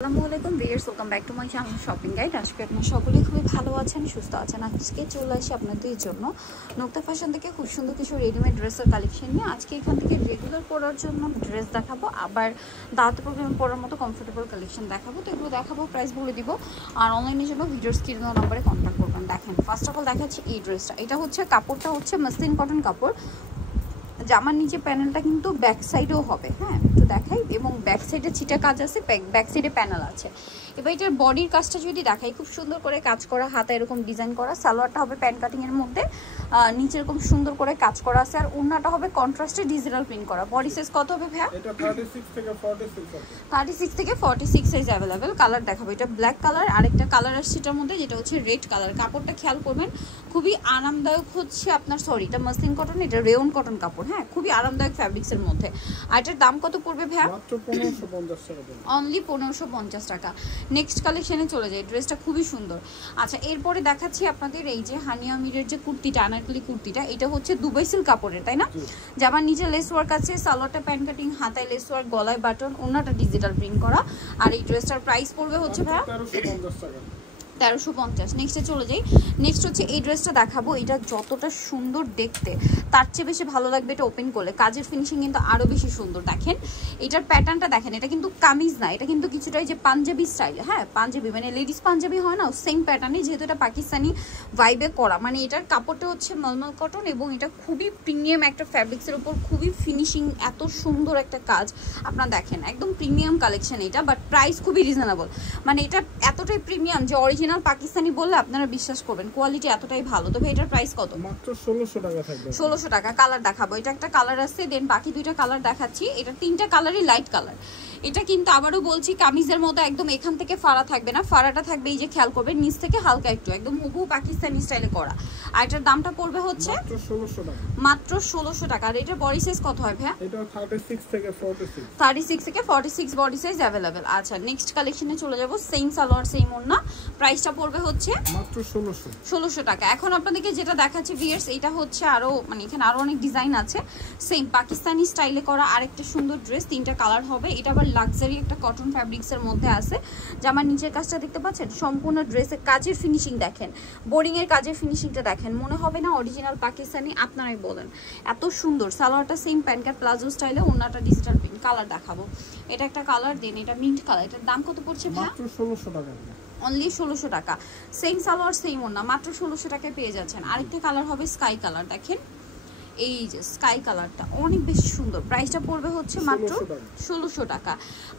আসসালামু আলাইকুম viewers, welcome back to my channel shopping guide. আজকে আপনারা সকলেই খুবই ভালো আছেন, সুস্থ আছেন। আজকে চলে আসি আপনাদের জন্য নোক্তা ফ্যাশন থেকে খুব সুন্দর কিছু রেডিমেড ড্রেসের কালেকশন নিয়ে। আজকে এখান থেকে রেগুলার পরার জন্য ড্রেস দেখাবো, আবার দাওয়াতে প্রোগ্রামে পরার মতো কমফোর্টেবল কালেকশন দেখাবো। তো এগুলো দেখাবো, প্রাইস বলে দিব, আর অনলাইনের জন্য ভিডিওর স্ক্রিন নাম্বারে কন্ট্যাক্ট করবেন। দেখেন, ফার্স্ট অফ অল দেখাচ্ছি এই ড্রেসটা। এটা হচ্ছে কাপড়টা হচ্ছে মাসলিন কটন কাপড়। জামার নিচে প্যানেলটা কিন্তু ব্যাক সাইডেও হবে, হ্যাঁ একটু দেখাই, এবং ব্যাক সাইডে ছিটা কাজ আছে, ব্যাক সাইডে প্যানেল আছে। এবার এটার বডির কাজটা যদি দেখাই, খুব সুন্দর করে কাজ করা, হাতে এরকম ডিজাইন করা। সালোয়ারটা হবে প্যান্ট কাটিংয়ের মধ্যে, নিচে এরকম সুন্দর করে কাজ করা আছে, আর ওড়নাটা হবে কন্ট্রাস্টে ডিজিটাল প্রিন্ট করা। বডি সাইজ কত হবে ভাইয়া? এটা 36 থেকে 46 আছে। 36 থেকে 46 সাইজ অ্যাভেলেবেল। কালার দেখাবো, এটা ব্ল্যাক কালার, আরেকটা কালার আসছে এটার মধ্যে, যেটা হচ্ছে রেড কালার। কাপড়টা খেয়াল করবেন, খুবই আরামদায়ক হচ্ছে আপনার, সরি এটা মাসলিন কটন, এটা রেয়ন কটন কাপড়, হ্যাঁ খুবই আরামদায়ক ফ্যাব্রিক্সের মধ্যে। আর এটার দাম কত পড়বে ভাইয়া? মাত্র 1550 টাকা, অনলি 1550 টাকা। নেক্সট কালেকশনে চলে যায়, ড্রেসটা খুবই সুন্দর। আচ্ছা, এরপরে দেখাচ্ছি আপনাদের এই যে হানিয়া মিরের যে কুর্তিটা, আনারকলি কুর্তিটা, এটা হচ্ছে দুবাই সিল্ক কাপড়ের, তাই না? জামার নিচে লেস ওয়ার্ক আছে, সালোয়ারটা প্যান্ট কাটিং, হাতায় লেস ওয়ার্ক, গলায় বাটন, ওড়নাটা ডিজিটাল প্রিন্ট করা। আর এই ড্রেসটার প্রাইস পড়বে হচ্ছে ভাইয়া 1350 টাকা। 1350। নেক্সটে চলে যাই। নেক্সট হচ্ছে এই ড্রেসটা দেখাবো। এটা যতটা সুন্দর দেখতে, তার চেয়ে বেশি ভালো লাগবে এটা ওপেন করলে। কাজের ফিনিশিং কিন্তু আরও বেশি সুন্দর। দেখেন এটার প্যাটার্নটা দেখেন, এটা কিন্তু কামিজ না, এটা কিন্তু কিছুটাই যে পাঞ্জাবি স্টাইলে, হ্যাঁ পাঞ্জাবি মানে লেডিস পাঞ্জাবি হয় না, সেম প্যাটার্নে, যেহেতু এটা পাকিস্তানি ভাইবে করা। মানে এটার কাপড়টা হচ্ছে মলমল কটন, এবং এটা খুবই প্রিমিয়াম একটা ফ্যাব্রিক্সের উপর, খুবই ফিনিশিং, এত সুন্দর একটা কাজ। আপনারা দেখেন একদম প্রিমিয়াম কালেকশন এটা, বাট প্রাইস খুবই রিজনেবল। মানে এটা এতটাই প্রিমিয়াম যে অরিজিনাল পাকিস্তানি বললে আপনারা বিশ্বাস করবেন, কোয়ালিটি এতটাই ভালো। তবে এটার প্রাইস কত? মাত্র 1600 টাকা থাকবে। 1600 টাকা। কালার দেখাবো, এটা একটা কালার আছে, দেন বাকি দুইটা কালার দেখাচ্ছি। এটা তিনটা কালারই লাইট কালার। এটা কিন্তু আবারও বলছি, কামিজের মতো একদম এখান থেকে ফাড়া থাকবে না, ফাড়াটা থাকবে এই যে খেয়াল করবেন নিচ থেকে হালকা একটু, একদম হুবহু পাকিস্তানি স্টাইলে করা। আর এটার দামটা পড়বে হচ্ছে মাত্র 1600 টাকা। মাত্র 1600 টাকা। আর এটার বডি সাইজ কত হয় ভাইয়া? এটা 36 থেকে 46। 36 থেকে 46 বডি সাইজ অ্যাভেলেবেল। আচ্ছা, নেক্সট কালেকশনে চলে যাব। সেম সালোয়ার সেম ওড়না, প্রাইসটা পড়বে হচ্ছে মাত্র 1600 টাকা। এখন আপনাদেরকে যেটা দেখাচ্ছি ভিউয়ার্স, এটা হচ্ছে আরো, মানে এখানে আরো অনেক ডিজাইন আছে, সেম পাকিস্তানি স্টাইলে করা আরেকটা সুন্দর ড্রেস। তিনটা কালার হবে। এটা আবার লাক্সারি একটা কটন ফ্যাব্রিক্সের মধ্যে আছে। জামার নিচের কাজটা দেখতে পাচ্ছেন, সম্পূর্ণ ড্রেসের কাজের ফিনিশিং দেখেন, বোরিং এর কাজের ফিনিশিংটা দেখেন, মনে হবে না অরিজিনাল পাকিস্তানি? আপনারাই বলেন, এত সুন্দর। সালোয়ারটা সেম প্যান্ট কাট প্লাজো স্টাইলে, ওড়নাটা ডিজিটাল প্রিন্ট। কালার দেখাবো, এটা একটা কালার, দেন এটা মিন্ট কালার। এটার দাম কত পড়ছে ভাই? মাত্র 1600 টাকা। অনলি 1600 টাকা। সেম সালোয়ার সেম ওড়না, মাত্র 1600 টাকায় পেয়ে যাচ্ছেন। আরেকটা কালার হবে স্কাই কালার, দেখেন এই যে স্কাই কালারটা অনেক বেশি সুন্দর। প্রাইসটা পড়বে হচ্ছে মাত্র 1600 টাকা।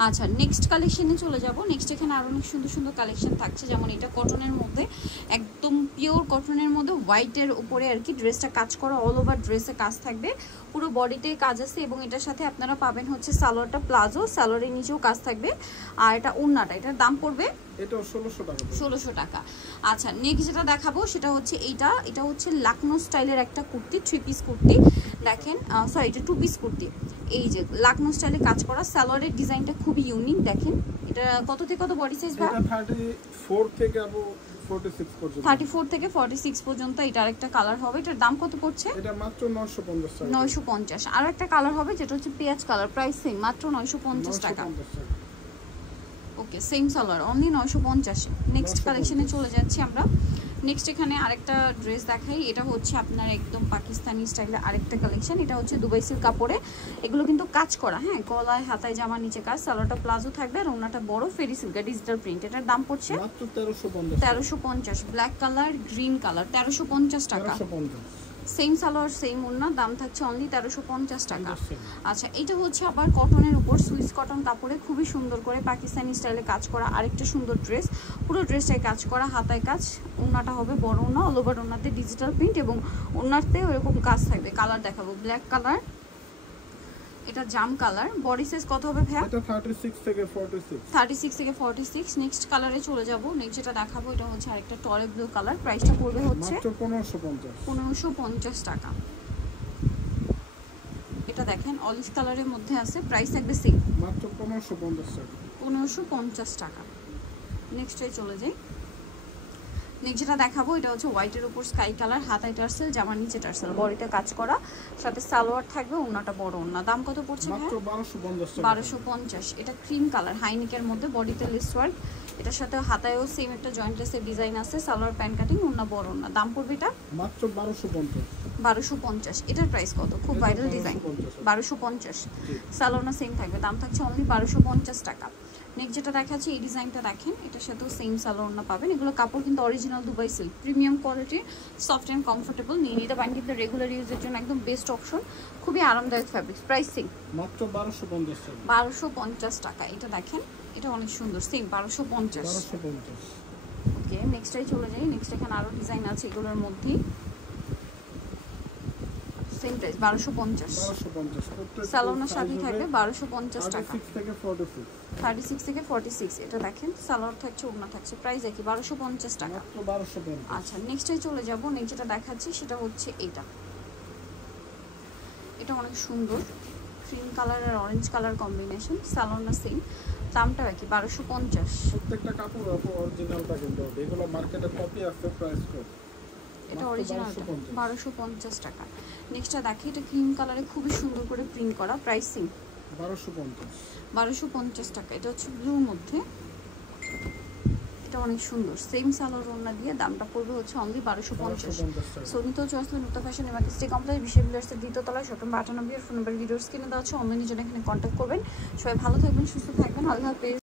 আচ্ছা, নেক্সট কালেকশনে চলে যাব। নেক্সট এখানে আরো অনেক সুন্দর সুন্দর কালেকশন থাকছে, যেমন এটা কটনের মধ্যে, একদম পিওর কটনের মধ্যে হোয়াইটের উপরে আর কি ড্রেসটা কাজ করা, অল ওভার ড্রেসে কাজ থাকবে, পুরো বডিতে কাজ আছে, এবং এটার সাথে আপনারা পাবেন হচ্ছে সালোয়ারটা প্লাজো, সালোয়ারের নিচেও কাজ থাকবে, আর এটা ওড়নাটা, এটার দাম পড়বে এটাও 1600 টাকা। 1600 টাকা। আচ্ছা, নেক্সট যেটা দেখাবো সেটা হচ্ছে এইটা। এটা হচ্ছে লাকনো স্টাইলের একটা কুর্তি, 3 পিস কুর্তি দেখেন, সরি এটা 2 পিস কুর্তি। এই যে লাকনো স্টাইলে কাজ করা, সালোয়ারের ডিজাইনটা খুবই ইউনিক। দেখেন এটা কত থেকে কত বডি সাইজ ভাই? এটা 34 থেকে 46 পর্যন্ত। 34 থেকে 46 পর্যন্ত। এটা আরেকটা কালার হবে, এটার দাম কত পড়ছে? এটা মাত্র 950 টাকা। 950। আর একটা কালার হবে যেটা হচ্ছে পেঁয়াজ কালার, প্রাইস সেম, মাত্র 950 টাকা। ওকে, সেম সালোয়ার, অনলি 950। নেক্সট কালেকশনে চলে যাচ্ছি আমরা। নেক্সট এখানে আরেকটা ড্রেস দেখাই। এটা হচ্ছে আপনার একদম পাকিস্তানি স্টাইলে আরেকটা কালেকশন। এটা হচ্ছে দুবাই সিল্ক কাপড়ে, এগুলো কিন্তু কাজ করা, হ্যাঁ গলায় হাতায় জামার নিচে কাজ, সালোয়ারটা প্লাজো থাকবে, আর ওড়নাটা বড় ফেরি সিল্কের ডিজিটাল প্রিন্ট। এটার দাম পড়ছে মাত্র 1350। 1350। ব্ল্যাক কালার গ্রিন কালার, 1350 টাকা। 1350। সেম সালোয়ার সেম ওড়না, দাম থাকছে অনলি 1350 টাকা। আচ্ছা, এটা হচ্ছে আবার কটনের উপর, সুইস কটন কাপড়ে খুবই সুন্দর করে পাকিস্তানি স্টাইলে কাজ করা আরেকটা সুন্দর ড্রেস। পুরো ড্রেসটায় কাজ করা, হাতায় কাজ, ওড়নাটা হবে বড় ওড়না, অল ওভার ওড়নাতে ডিজিটাল প্রিন্ট, এবং ওড়নাতে ওরকম কাজ থাকবে। কালার দেখাবো, ব্ল্যাক কালার, এটা জাম কালার। বডি সাইজ কত হবে ভাইয়া? এটা 36 থেকে 46। 36 থেকে 46। নেক্সট কালারে চলে যাব। নেক্সট যেটা দেখাবো এটা হচ্ছে আরেকটা টরে ব্লু কালার। প্রাইসটা পড়বে হচ্ছে মাত্র 1550। 1550 টাকা। এটা দেখেন অলিভ কালারের মধ্যে আছে, প্রাইস থাকবে সেম, মাত্র 1550 টাকা। 1550 টাকা। নেক্সটে চলে যাই। নেক্সট যেটা দেখাবো এটা হচ্ছে হোয়াইটের উপর স্কাই কালার, হাতায় টার্সেল, জামার নিচে টার্সেল, বডিতে কাজ করা, সাথে সালোয়ার থাকবে, ওন্নাটা বড় ওন্না। দাম কত পড়ছে ভাই? মাত্র 1250 টাকা। 1250। এটা ক্রিম কালার হাইনেকের মধ্যে, বডিতে লেস ওয়ার্ক, এটার সাথে হাতায়ও সেম একটা জয়েন্ট লেসের ডিজাইন আছে, সালোয়ার প্যান্ট কাটিং, ওন্না বড় ওন্না। দাম পড়বে এটা মাত্র 1250। 1250। এটার প্রাইস কত? খুব ভাইরাল ডিজাইন, 1250। সালোয়ার সেম থাকবে, দাম থাকছে অনলি 1250 টাকা। নেক্সট যেটা দেখাচ্ছি এই ডিজাইনটা দেখেন, এটার সাথেও সেম সালোয়ার পাবেন। এগুলো কাপড় কিন্তু অরিজিনাল দুবাই সিল্ক, প্রিমিয়াম কোয়ালিটির, সফট অ্যান্ড কমফোর্টেবল, নিয়ে নিতে পারেন কিন্তু রেগুলার ইউজের জন্য একদম বেস্ট অপশন, খুবই আরামদায়ক ফ্যাব্রিক্স। প্রাইসিং মাত্র 1250 টাকা। 1250 টাকা। এটা দেখেন, এটা অনেক সুন্দর, সেম 1250। 1250। ওকে, নেক্সটটাই চলে যাই। নেক্সট এখানে আরো ডিজাইন আছে এগুলোর মধ্যেই, সেম প্রাইস 1250। 1250 সালোয়ারের সাথে থাকবে 1250 টাকা। 36 থেকে 46। 36 থেকে 46। এটা দেখেন, সালোয়ার থাকছে, ওড়না থাকছে, প্রাইস একই 1250 টাকা। মাত্র 1250। আচ্ছা, নেক্সটে চলে যাব। নেক্সট যেটা দেখাচ্ছি সেটা হচ্ছে এটা, এটা অনেক সুন্দর, ক্রিম কালার আর orange colour combination, salwar same, দামটা একই 1250। প্রত্যেকটা কাপড় অরিজিনালটা কিন্তু এগুলো মার্কেটে কপি আছে, প্রাইস কম। এটা অরিজিনালটা 1250 টাকা। নেক্সটটা দেখি, এটা ক্রিম কালারে খুবই সুন্দর করে প্রিন্ট করা, প্রাইসিং 1250। 1250 টাকা। এটা হচ্ছে ব্লুর মধ্যে, এটা অনেক সুন্দর, সেম সালোয়ার ওড়না দিয়ে, দামটা পড়বে হচ্ছে অনলি 1250। সো নিতেও চলে আসলে নুক্তা ফ্যাশন এমার্কেসিটি কমপ্লেক্স, বিশেষ বিলাসের দ্বিতীয় তলায়, শোরুম 98 এর ফোন নাম্বার ভিডিওস কিনে দেওয়া হচ্ছে, অনলাইনে জন্য এখানে কন্ট্যাক্ট করবেন। সবাই ভালো থাকবেন, সুস্থ থাকবেন, আল্লাহ হাফেজ।